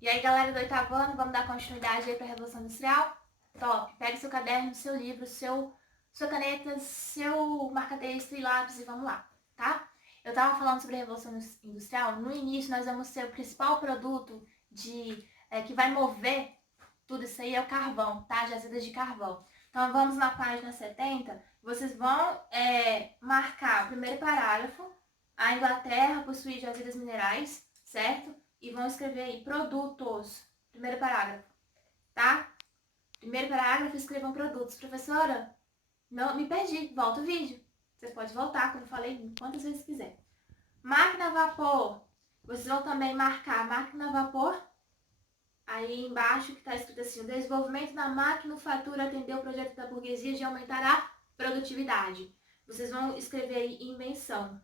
E aí, galera do oitavo ano, vamos dar continuidade aí para a Revolução Industrial? Top! Pega seu caderno, seu livro, sua caneta, seu marca-texto e lápis e vamos lá, tá? Eu tava falando sobre a Revolução Industrial. No início, nós vamos ter o principal produto que vai mover tudo isso aí é o carvão, tá? Jazidas de carvão. Então, vamos na página 70. Vocês vão marcar o primeiro parágrafo. A Inglaterra possui jazidas minerais, certo? E vão escrever aí produtos. Primeiro parágrafo, tá? Primeiro parágrafo, escrevam produtos. Professora, não me perdi. Volta o vídeo. Você pode voltar, como eu falei, quantas vezes quiser. Máquina a vapor. Vocês vão também marcar máquina a vapor. Aí embaixo que está escrito assim: o desenvolvimento da maquinofatura atendeu o projeto da burguesia de aumentar a produtividade. Vocês vão escrever aí invenção.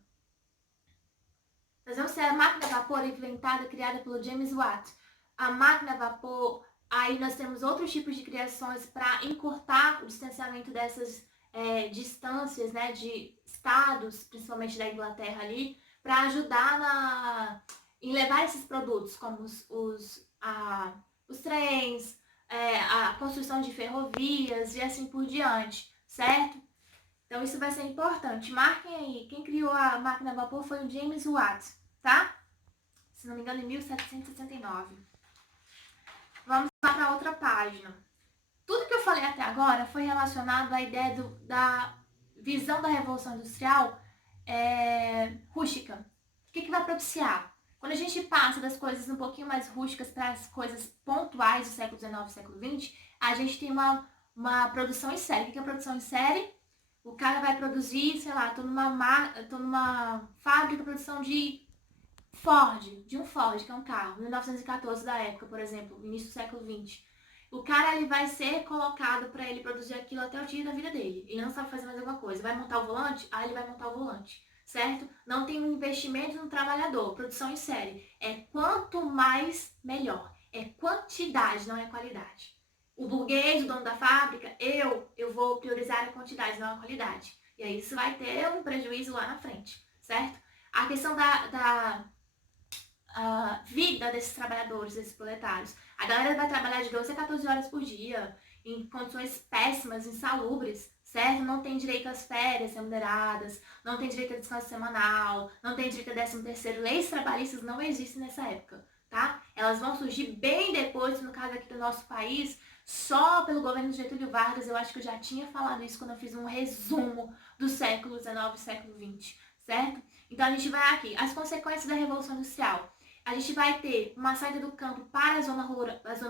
Nós vamos ter a máquina a vapor inventada, criada pelo James Watt. A máquina a vapor, aí nós temos outros tipos de criações para encurtar o distanciamento dessas distâncias, né, de estados, principalmente da Inglaterra ali, para ajudar em levar esses produtos, como os trens, a construção de ferrovias e assim por diante, certo? Então isso vai ser importante. Marquem aí, quem criou a máquina a vapor foi o James Watt, tá? Se não me engano, em 1769. Vamos lá para outra página. Tudo que eu falei até agora foi relacionado à ideia da visão da Revolução Industrial rústica. O que vai propiciar? Quando a gente passa das coisas um pouquinho mais rústicas para as coisas pontuais do século XIX e século XX, a gente tem uma produção em série. O que é produção em série? O cara vai produzir, sei lá, tô numa fábrica de produção de um Ford, que é um carro, 1914 da época, por exemplo, início do século XX. O cara ele vai ser colocado para ele produzir aquilo até o dia da vida dele. Ele não sabe fazer mais alguma coisa. Vai montar o volante? Aí ele vai montar o volante, certo? Não tem um investimento no trabalhador. Produção em série. É quanto mais, melhor. É quantidade, não é qualidade. O burguês, o dono da fábrica, eu vou priorizar a quantidade, não a qualidade. E aí isso vai ter um prejuízo lá na frente, certo? A questão da vida desses trabalhadores, desses proletários. A galera vai trabalhar de 12 a 14 horas por dia, em condições péssimas, insalubres, certo? Não tem direito às férias remuneradas, não tem direito a descanso semanal, não tem direito a 13º. Leis trabalhistas não existem nessa época, tá? Elas vão surgir bem depois, no caso aqui do nosso país, só pelo governo de Getúlio Vargas. Eu acho que eu já tinha falado isso quando eu fiz um resumo do século XIX e século XX, certo? Então a gente vai aqui, as consequências da Revolução Industrial. A gente vai ter uma saída do campo para a zona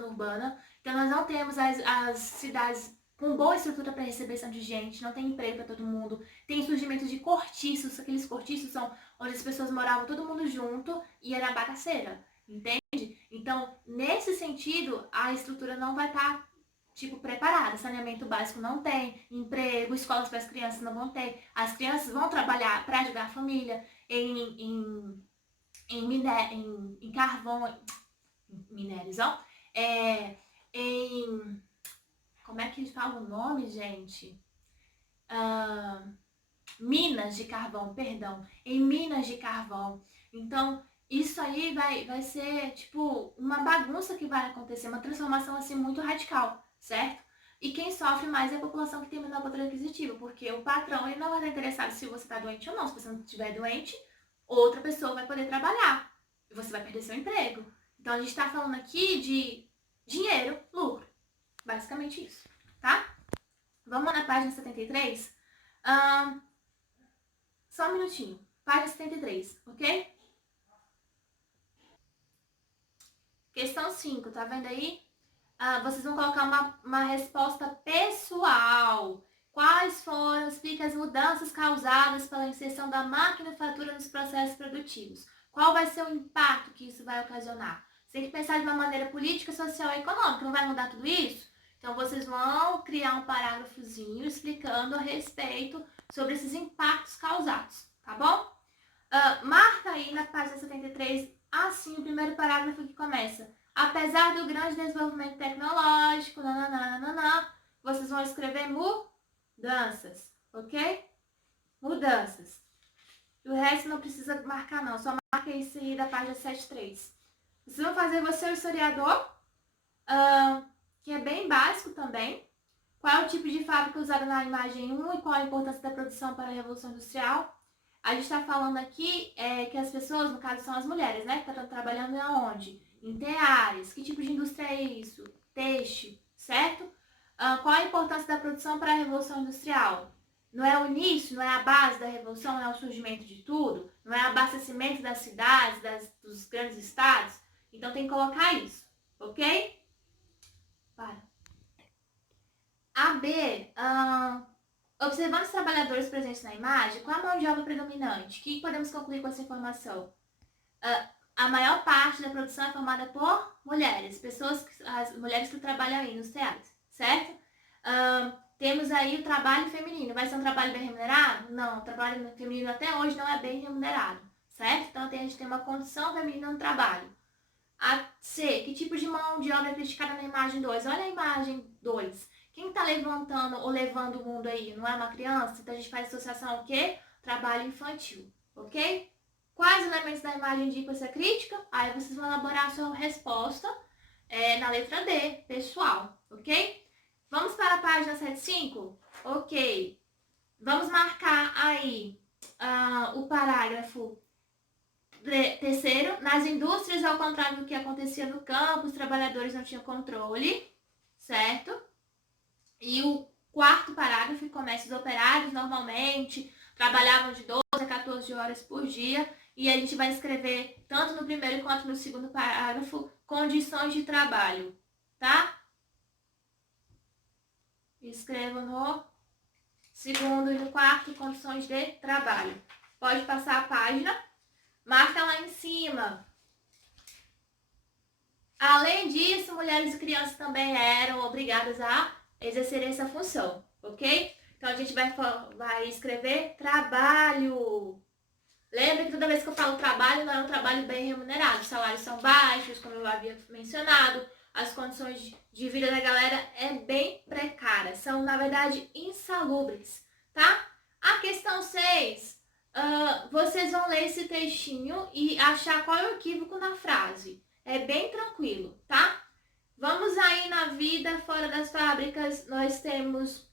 urbana. Então nós não temos as cidades com boa estrutura para receber de gente, não tem emprego para todo mundo. Tem surgimento de cortiços, aqueles cortiços são onde as pessoas moravam todo mundo junto e era bagaceira, entende? Então, nesse sentido, a estrutura não vai estar preparada. Saneamento básico não tem, emprego, escolas para as crianças não vão ter. As crianças vão trabalhar para ajudar a família em carvão, minérios, ó. Como é que fala o nome, gente? Minas de carvão, perdão. Em minas de carvão. Então, isso aí vai ser, tipo, uma bagunça que vai acontecer, uma transformação, assim, muito radical, certo? E quem sofre mais é a população que tem menor poder aquisitivo, porque o patrão ele não vai estar interessado se você está doente ou não. Se você não estiver doente, outra pessoa vai poder trabalhar e você vai perder seu emprego. Então a gente está falando aqui de dinheiro, lucro. Basicamente isso, tá? Vamos na página 73? Só um minutinho. Página 73, ok? Questão 5, tá vendo aí? Vocês vão colocar uma resposta pessoal. Quais foram, explica as mudanças causadas pela inserção da maquinofatura nos processos produtivos. Qual vai ser o impacto que isso vai ocasionar? Você tem que pensar de uma maneira política, social e econômica. Não vai mudar tudo isso? Então, vocês vão criar um parágrafozinho explicando a respeito sobre esses impactos causados, tá bom? Marca aí na página 73, assim, o primeiro parágrafo que começa. Apesar do grande desenvolvimento tecnológico, nananana, vocês vão escrever mudanças, ok? Mudanças. O resto não precisa marcar não, só marca isso aí da página 73. Vocês vão fazer você o historiador, que é bem básico também. Qual é o tipo de fábrica usada na imagem 1 e qual a importância da produção para a Revolução Industrial? A gente está falando aqui que as pessoas, no caso são as mulheres, né? Que estão trabalhando aonde? Em teares. Que tipo de indústria é isso? Têxtil, certo? Qual a importância da produção para a Revolução Industrial? Não é o início, não é a base da Revolução, não é o surgimento de tudo? Não é o abastecimento das cidades, dos grandes estados? Então tem que colocar isso, ok? Para. A B, observando os trabalhadores presentes na imagem, qual a mão de obra predominante? O que podemos concluir com essa informação? A maior parte da produção é formada por mulheres, as mulheres que trabalham aí nos teatros, certo? Temos aí o trabalho feminino. Vai ser um trabalho bem remunerado? Não, o trabalho feminino até hoje não é bem remunerado, certo? Então a gente tem uma condição feminina no trabalho. A C, que tipo de mão de obra é criticada na imagem 2? Olha a imagem 2. Quem está levantando ou levando o mundo aí? Não é uma criança? Então a gente faz associação ao quê? Trabalho infantil, ok? Quais elementos da imagem indicam essa crítica? Aí vocês vão elaborar a sua resposta na letra D, pessoal, ok? Vamos para a página 75? Ok. Vamos marcar aí o parágrafo terceiro. Nas indústrias, ao contrário do que acontecia no campo, os trabalhadores não tinham controle, certo? E o quarto parágrafo começa: os operários normalmente trabalhavam de 12 a 14 horas por dia, e a gente vai escrever tanto no primeiro quanto no segundo parágrafo condições de trabalho, tá? Escrevo no segundo e no quarto condições de trabalho. Pode passar a página. Marca lá em cima. Além disso, mulheres e crianças também eram obrigadas a exercer essa função, ok? Então a gente vai escrever trabalho. Lembra que toda vez que eu falo trabalho, não é um trabalho bem remunerado. Os salários são baixos, como eu havia mencionado. As condições de vida da galera é bem precárias. São, na verdade, insalubres, tá? A questão 6. Vocês vão ler esse textinho e achar qual é o equívoco na frase. É bem tranquilo, tá? Vamos aí na vida fora das fábricas. Nós temos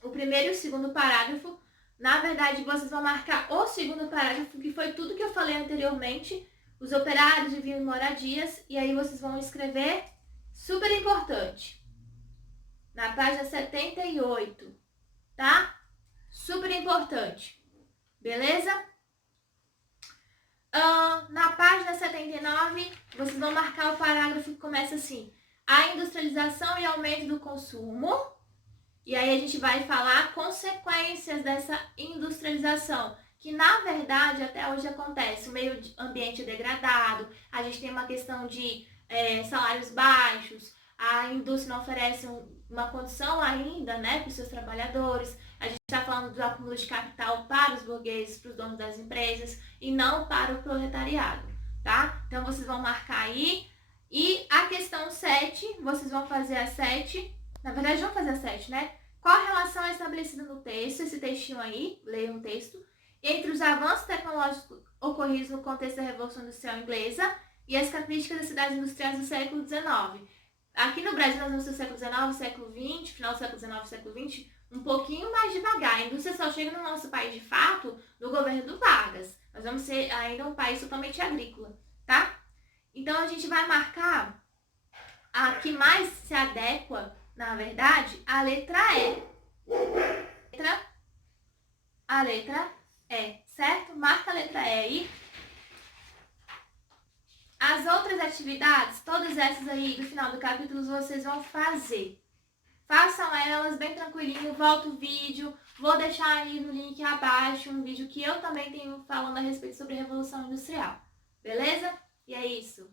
o primeiro e o segundo parágrafo. Na verdade, vocês vão marcar o segundo parágrafo, que foi tudo que eu falei anteriormente. Os operários viviam em moradias. E aí vocês vão escrever, super importante, na página 78, tá? Super importante. Beleza? Na página 79, vocês vão marcar o parágrafo que começa assim: a industrialização e aumento do consumo. E aí a gente vai falar consequências dessa industrialização, que na verdade até hoje acontece. O meio ambiente é degradado, a gente tem uma questão de salários baixos, a indústria não oferece uma condição ainda, né, para os seus trabalhadores. A gente está falando do acúmulo de capital para os burgueses, para os donos das empresas, e não para o proletariado, tá? Então vocês vão marcar aí. E a questão 7, vocês vão fazer a 7. Na verdade, vão fazer a 7, né? Qual a relação é estabelecida no texto, esse textinho aí, leia um texto, entre os avanços tecnológicos ocorridos no contexto da Revolução Industrial Inglesa e as características das cidades industriais do século XIX. Aqui no Brasil, nós vamos ter o século XIX, século XX, final do século XIX, século XX, um pouquinho mais devagar. A indústria só chega no nosso país, de fato, no governo do Vargas. Nós vamos ser ainda um país totalmente agrícola, tá? Então, a gente vai marcar a que mais se adequa, na verdade, a letra E. A letra E, certo? Marca a letra E aí. As outras atividades, todas essas aí do final do capítulo, vocês vão fazer. Façam elas bem tranquilinho, volta o vídeo. Vou deixar aí no link abaixo um vídeo que eu também tenho falando a respeito sobre a Revolução Industrial. Beleza? E é isso.